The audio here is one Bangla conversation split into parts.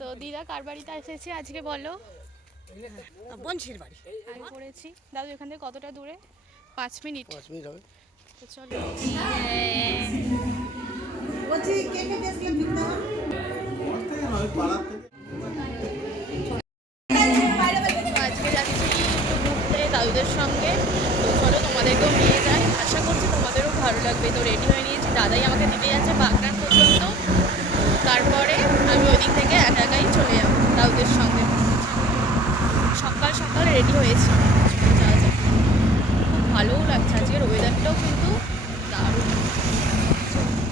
তো দিদা কার বাড়িতে এসেছি আজকে বলো? বনশির বাড়ি। আমি পড়েছি। দাদু এখান থেকে কতটা দূরে? 5 মিনিট। 5 মিনিট হবে। তো চলো। আজকে যাচ্ছি একটু ঘুরতে দাদুদের সঙ্গে। তো চলো তোমাদেরকেও নিয়ে যাই, আশা করছি তোমাদেরও ভালো লাগবে। তো রেডি হয়ে নিয়েছি, দাদাই আমাকে দিতে যাচ্ছে বাগনান পর্যন্ত। তারপরে আমি ওই দিক থেকে একা একাই চলে যাবো দাদুদের সঙ্গে। সকাল সকাল রেডি হয়েছি, যাওয়া যাক। খুব ভালোও লাগছে, আজকের ওয়েদারটাও কিন্তু দারুণ।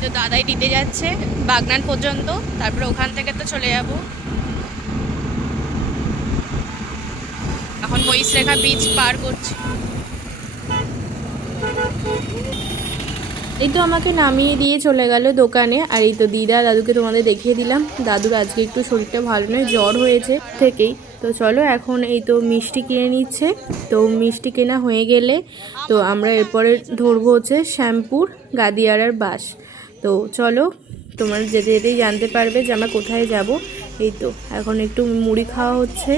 তো দাদাই দিতে যাচ্ছে বাগনান পর্যন্ত, তারপরে ওখান থেকে তো চলে যাব। এখন মহিষরেখা বীচ পার করছি। এই তো আমাকে নামিয়ে দিয়ে চলে গেল দোকানে। আর এই তো দিদা দাদুকে তোমাদের দেখিয়ে দিলাম। দাদুর আজকে একটু শরীরটা ভালো নয়, জ্বর হয়েছে থেকেই। তো চলো এখন এই তো মিষ্টি কিনে নিচ্ছে। তো মিষ্টি কেনা হয়ে গেলে তো আমরা এরপরে ধরবো হচ্ছে শ্যামপুর গাদিয়ারার বাস। তো চলো তোমরা যেতে যেতেই জানতে পারবে যে আমরা কোথায় যাব। এই তো এখন একটু মুড়ি খাওয়া হচ্ছে।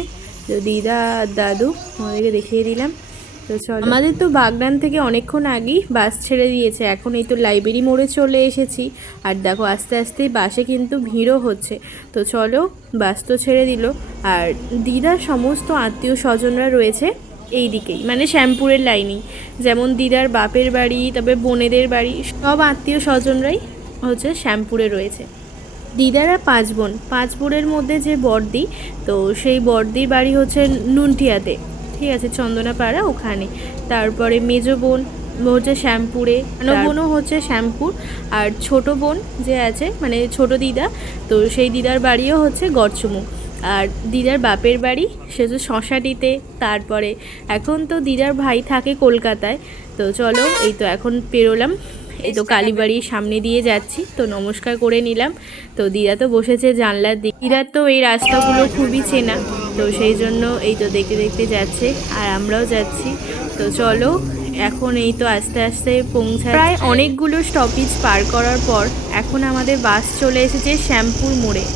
তো দিদা আর দাদু আমাদেরকে দেখিয়ে দিলাম। তো চলো, আমাদের তো বাগনান থেকে অনেকক্ষণ আগেই বাস ছেড়ে দিয়েছে। এখন এই তো লাইব্রেরি মোড়ে চলে এসেছি। আর দেখো আস্তে আস্তে বাসে কিন্তু ভিড়ও হচ্ছে। তো চলো, বাস তো ছেড়ে দিল। আর দিদার সমস্ত আত্মীয় স্বজনরা রয়েছে এই দিকেই, মানে শ্যামপুরের লাইনেই। যেমন দিদার বাপের বাড়ি, তবে বোনেদের বাড়ি, সব আত্মীয় স্বজনরাই হচ্ছে শ্যামপুরে রয়েছে। দিদারা 5 বোন, 5 বোনের মধ্যে যে বড়দি, তো সেই বড়দির বাড়ি হচ্ছে নুনটিয়াতে, ঠিক আছে, চন্দনাপাড়া ওখানে। তারপরে মেজো বোন হচ্ছে শ্যামপুরে, নানো বোনও হচ্ছে শ্যামপুর। আর ছোট বোন যে আছে মানে ছোট দিদা, তো সেই দিদার বাড়িও হচ্ছে গড়চুমুখ। আর দিদার বাপের বাড়ি সে হচ্ছে শশাটিতে। তারপরে এখন তো দিদার ভাই থাকে কলকাতায়। তো চলো এই তো এখন পেরোলাম, এই তো কালীবাড়ির সামনে দিয়ে যাচ্ছি। তো নমস্কার করে নিলাম। তো দিদা তো বসেছে জানলার দিকে। দিদার তো এই রাস্তাগুলো খুবই চেনা, তো সেই জন্য এই তো দেখতে দেখতে যাচ্ছে, আর আমরাও যাচ্ছি। তো চলো এখন এই তো আস্তে আস্তে পৌঁছা, প্রায় অনেকগুলো স্টপেজ পার করার পর এখন আমাদের বাস চলে এসেছে শ্যামপুর মোড়ে।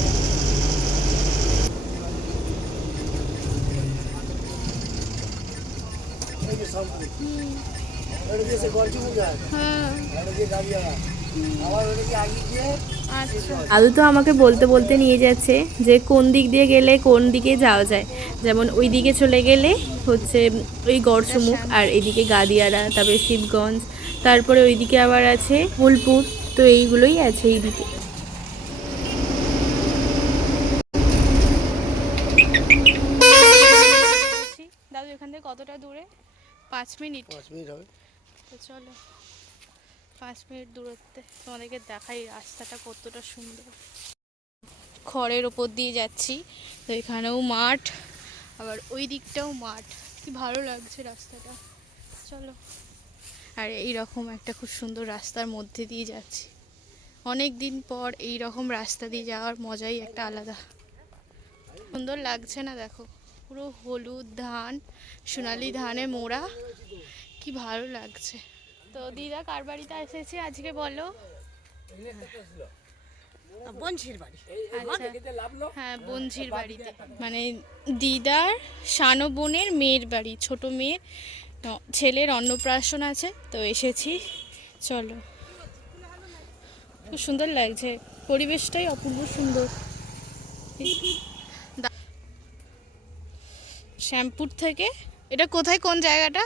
দাদু তো আমাকে বলতে বলতে নিয়ে যাচ্ছে যে কোন দিক দিয়ে গেলে কোন দিকে যাওয়া যায়। যেমন ওই দিকে চলে গেলে হচ্ছে ওই গড়চুমুখ, আর এদিকে গাদিয়ারা, তারপরে শিবগঞ্জ, তারপরে ওইদিকে আবার আছে বোলপুর। তো এইগুলোই আছে এইদিকে। দাদু এখান থেকে কতটা দূরে? 5 মিনিট। 5 মিনিট হবে। তো চলো 5 মিনিট দূরত্বে তোমাদেরকে দেখাই রাস্তাটা কতটা সুন্দর। খড়ের ওপর দিয়ে যাচ্ছি, তো এখানেও মাঠ, আবার ওই দিকটাও মাঠ। কি ভালো লাগছে রাস্তাটা, চলো। আর এই রকম একটা খুব সুন্দর রাস্তার মধ্যে দিয়ে যাচ্ছি। অনেক দিন পর এই রকম রাস্তা দিয়ে যাওয়ার মজাই একটা আলাদা। সুন্দর লাগছে না? দেখো পুরো হলুদ ধান, সোনালি ধানে মোড়া, কি ভালো লাগছে। তো দিদা কার বাড়িতে এসেছি আজকে বলো? বনশির বাড়ি। আচ্ছা, হ্যাঁ বঞ্ঝির বাড়িতে, মানে দিদার সানো বোনের মেয়ের বাড়ি। ছোট মেয়ের ছেলের অন্নপ্রাশন আছে, তো এসেছি। চলো, খুব সুন্দর লাগছে, পরিবেশটাই অপূর্ব সুন্দর। শ্যামপুর থেকে এটা কোথায়, কোন জায়গাটা?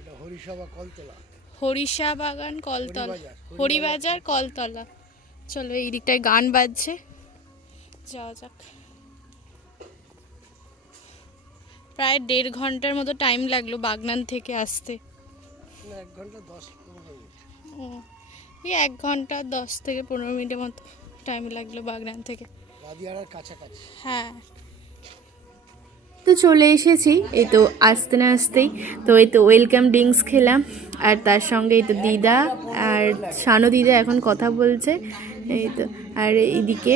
এটা হরিষা বা কলতলা। হরিষা বাগান কলতলা, হরিবাজার কলতলা। চলো এই দিকটায় গান বাজছে, যাওয়া যাক। প্রায় 1.5 ঘন্টার মতো টাইম লাগলো বাগনান থেকে আসতে। 1 ঘন্টা 10-15 মিনিট। এই 1 ঘন্টা 10 থেকে 15 মিনিটের মতো টাইম লাগলো বাগনান থেকে। গাদিয়ারার কাছাকাছি। হ্যাঁ, তো চলে এসেছি এই তো আসতে না আসতেই। তো এই তো ওয়েলকাম ড্রিঙ্কস খেলাম, আর তার সঙ্গে এই তো দিদা আর শানু দিদা এখন কথা বলছে। এই তো আর এইদিকে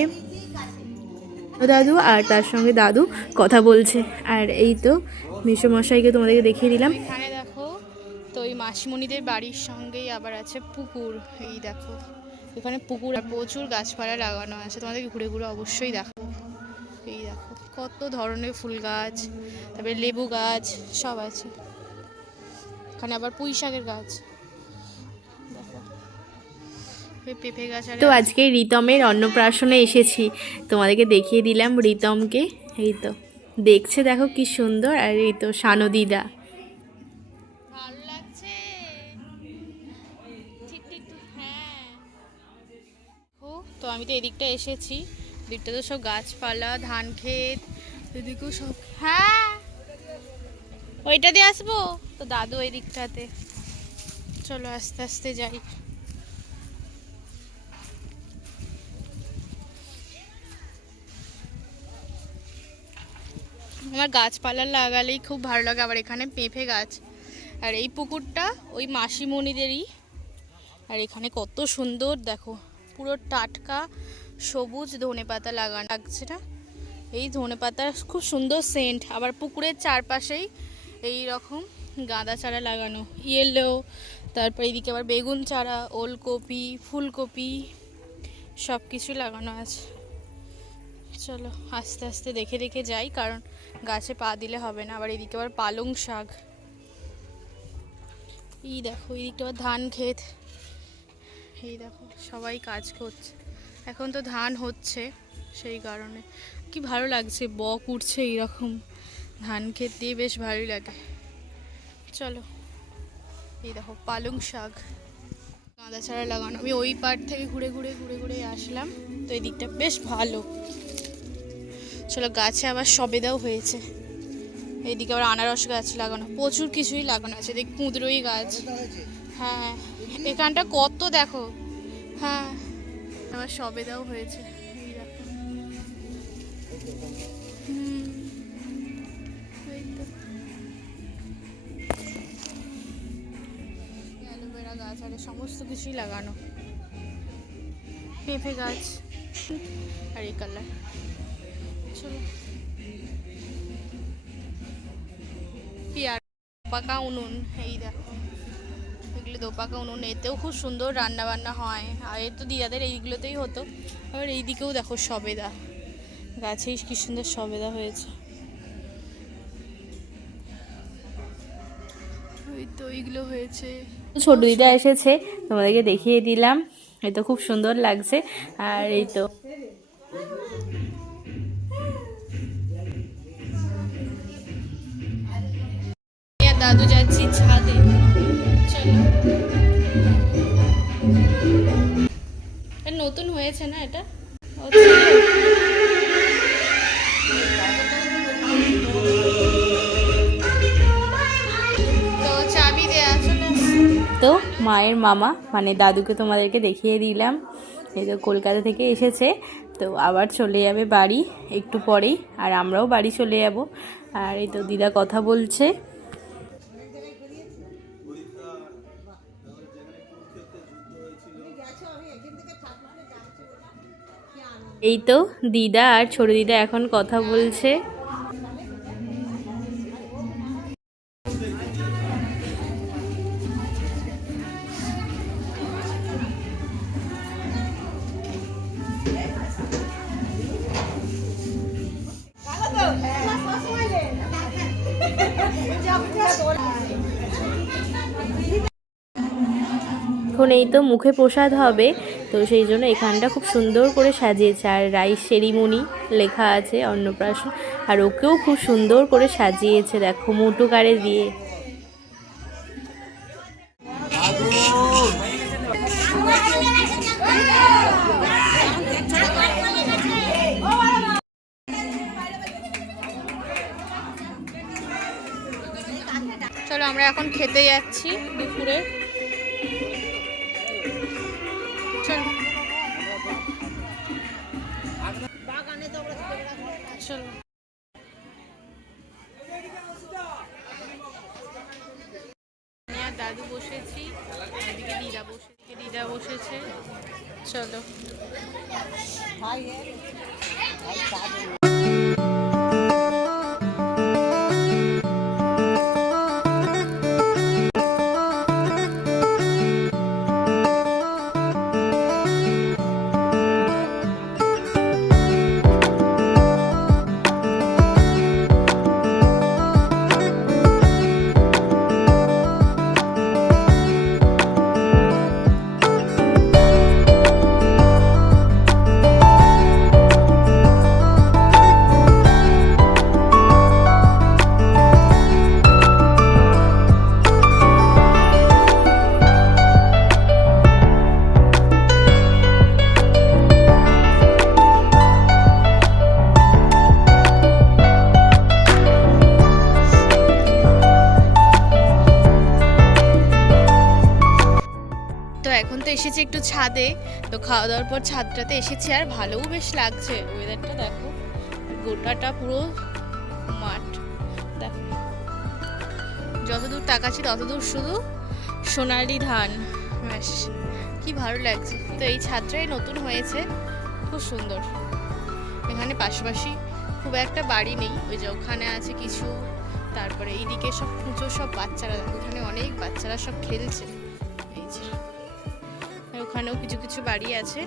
দাদু আর তার সঙ্গে দাদু কথা বলছে। আর এই তো মেসোমশাইকে তোমাদেরকে দেখিয়ে দিলাম। এখানে দেখো, তো ওই মাসিমণিদের বাড়ির সঙ্গেই আবার আছে পুকুর। এই দেখো এখানে পুকুর আর প্রচুর গাছপালা লাগানো আছে, তোমাদেরকে ঘুরে ঘুরে অবশ্যই দেখাবো। এই দেখো কত ধরনের ফুল গাছ, তারপরে লেবু গাছ সব আছে। এখানে আবার পুঁই শাকের গাছ, দেখো পেঁপে গাছ। তো আজকে রিতমের অন্নপ্রাশনে এসেছি, তোমাদেরকে দেখিয়ে দিলাম রিতমকে। এই তো দেখছে, দেখো কি সুন্দর। আর এই তো সানদিদা, ভালো লাগছে। ঠিক ঠিক ঠিক, হ্যাঁ। ও তো আমি তো এদিকটা এসেছি, এদিকটা তো সব গাছপালা, ধান ক্ষেত, এদিকেও সব। হ্যাঁ ওইটা দিয়ে আসবো তো, দাদু ওই দিকটাতে। চলো আস্তে আস্তে যাই। আমার গাছপালা লাগালেই খুব ভালো লাগে। আবার এখানে পেঁপে গাছ, আর এই পুকুরটা ওই মাসিমণিদেরই। আর এখানে কত সুন্দর দেখো, পুরো টাটকা সবুজ ধনেপাতা লাগানো লাগছে না? এই ধনেপাতার খুব সুন্দর সেন্ট। আবার পুকুরের চারপাশেই এই রকম গাঁদা চারা লাগানো, ইয়েলো। তারপর এইদিকে আবার বেগুন চারা, ওলকপি, ফুলকপি সব কিছু লাগানো আছে। চলো আস্তে আস্তে দেখে দেখে যাই, কারণ গাছে পা দিলে হবে না। আবার এদিকে আবার পালং শাক, এই দেখো এইদিকটা আবার ধান ক্ষেত। এই দেখো সবাই কাজ করছে, এখন তো ধান হচ্ছে, সেই কারণে কি ভালো লাগছে, বক উঠছে এইরকম ধান ক্ষেত দিয়ে, বেশ ভালোই লাগে। চলো এই দেখো পালং শাক, গাঁদা চারা লাগানো। আমি ওই পার থেকে ঘুরে ঘুরে ঘুরে ঘুরে আসলাম, তো এই দিকটা বেশ ভালো। চলো গাছে আবার সবেদাও হয়েছে, এইদিকে আবার আনারস গাছ লাগানো, প্রচুর কিছুই লাগানো আছে। দেখ কুঁদরুই গাছ, হ্যাঁ এখানটা কত দেখো। হ্যাঁ আবার সবেদাও হয়েছে, এই দেখো। এই তো অ্যালোভেরা গাছ, আর সমস্ত কিছুই লাগানো, পেঁপে গাছ আর এই কালার। চলো পেয়ারা, দোপাকা উনুন, এই দেখো এগুলো দোপাকা উনুন, এতেও খুব সুন্দর রান্না বান্না হয়। আর এ তো দিদাদের এইগুলোতেই হতো। আবার এইদিকেও দেখো সবেদা গাছেই কি সুন্দর সবেদা হয়েছে। ওই তো এইগুলো হয়েছে। ছোট দিদা এসেছে, তোমাদেরকে দেখিয়ে দিলাম। এই তো খুব সুন্দর লাগছে। আর এই তো দাদু যাচ্ছি ছাদে। চলো, নতুন হয়েছে না এটা? তো চাবি দেয়া, চলে তো মায়ের মামা মানে দাদুকে তোমাদেরকে দেখিয়ে দিলাম। এই তো কলকাতা থেকে এসেছে, তো আবার চলে যাবে বাড়ি একটু পরেই, আর আমরাও বাড়ি চলে যাব। আর এই তো দিদা কথা বলছে। এই তো দিদা আর ছোট দিদা এখন কথা বলছে। এখন এই তো মুখে প্রসাদ হবে, তো সেই জন্য এখানটা খুব সুন্দর করে সাজিয়েছে। আর রাইস সেরিমনি লেখা আছে, অন্নপ্রাশন। আর ওকেও খুব সুন্দর করে সাজিয়েছে, দেখো মুটুকারে দিয়ে। চলো আমরা এখন খেতে যাচ্ছি দুপুরে। চলো চলো দাদু বসেছি, এদিকে দিদা বসেছে। চলো এসেছি একটু ছাদে, তো খাওয়া দাওয়ার পর ছাদটাতে এসেছি আর ভালোও বেশ লাগছে। ওয়েদারটা দেখো, গোটাটা পুরো মাঠ দেখো, যতদূর তাকাচ্ছি ততদূর শুধু সোনালি ধান। ব্যাস কি ভালো লাগছে। তো এই ছাদটাই নতুন হয়েছে, খুব সুন্দর। এখানে পাশাপাশি খুব একটা বাড়ি নেই, ওই যে ওখানে আছে কিছু, তারপরে এইদিকে সব কুঁচো সব বাচ্চারা, ওখানে অনেক বাচ্চারা সব খেলছে। এই যে আর ওখানেও কিছু কিছু বাড়ি আছে।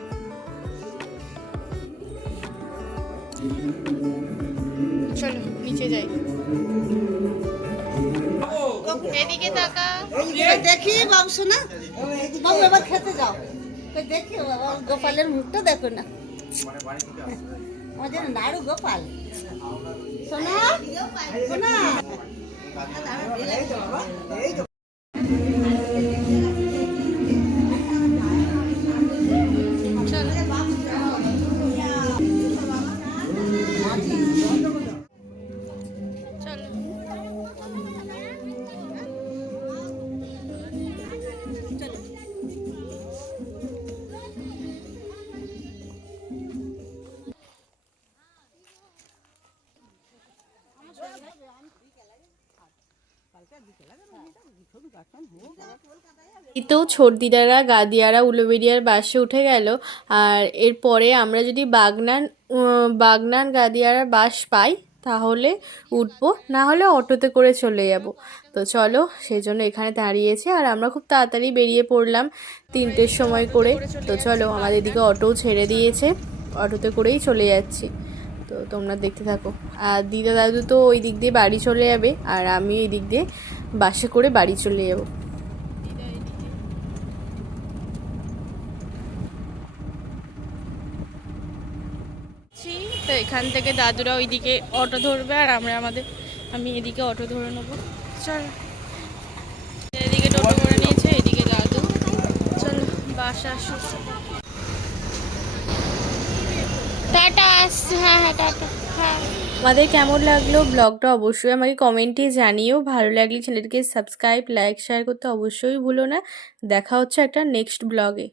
চলো নিচে যাই, এদিকে তাকা। দেখি বাবু শোনা, বাবু এবার খেতে যাও। দেখি বাবা গোপালের মুখটা দেখো না, আমাদের নাড়ু গোপাল। শোনা শোনা, এই তো ছোট দিদারা গাদিয়ারা উলুবেড়িয়ার বাসে উঠে গেল। আর এরপরে আমরা যদি বাগনান গাদিয়ারার বাস পাই তাহলে উঠবো, না হলে অটোতে করে চলে যাব। তো চলো, সেই জন্য এখানে দাঁড়িয়েছি আর আমরা খুব তাড়াতাড়ি বেরিয়ে পড়লাম 3টের সময় করে। তো চলো, আমাদের দিকে অটোও ছেড়ে দিয়েছে, অটোতে করেই চলে যাচ্ছি। তো তোমরা দেখতে থাকো। আর দিদা দাদু তো ওই দিক দিয়ে বাড়ি চলে যাবে আর আমি এই দিক দিয়ে বাসে করে বাড়ি চলে যাব। তো এখান থেকে দাদুরা ওইদিকে অটো ধরবে আর আমি এদিকে অটো ধরে নেবো। চল, এদিকে টোটো করে নিয়েছে, এদিকে দাদু। চলো বাসা আসুক। টাটা। হ্যাঁ হ্যাঁ টাটা। হ্যাঁ, আমাদের কেমন লাগলো ব্লগটা অবশ্যই আমাকে কমেন্টে জানিও। ভালো লাগলে চ্যানেলটিকে সাবস্ক্রাইব, লাইক, শেয়ার করতে অবশ্যই ভুলো না। দেখা হচ্ছে একটা নেক্সট ব্লগে।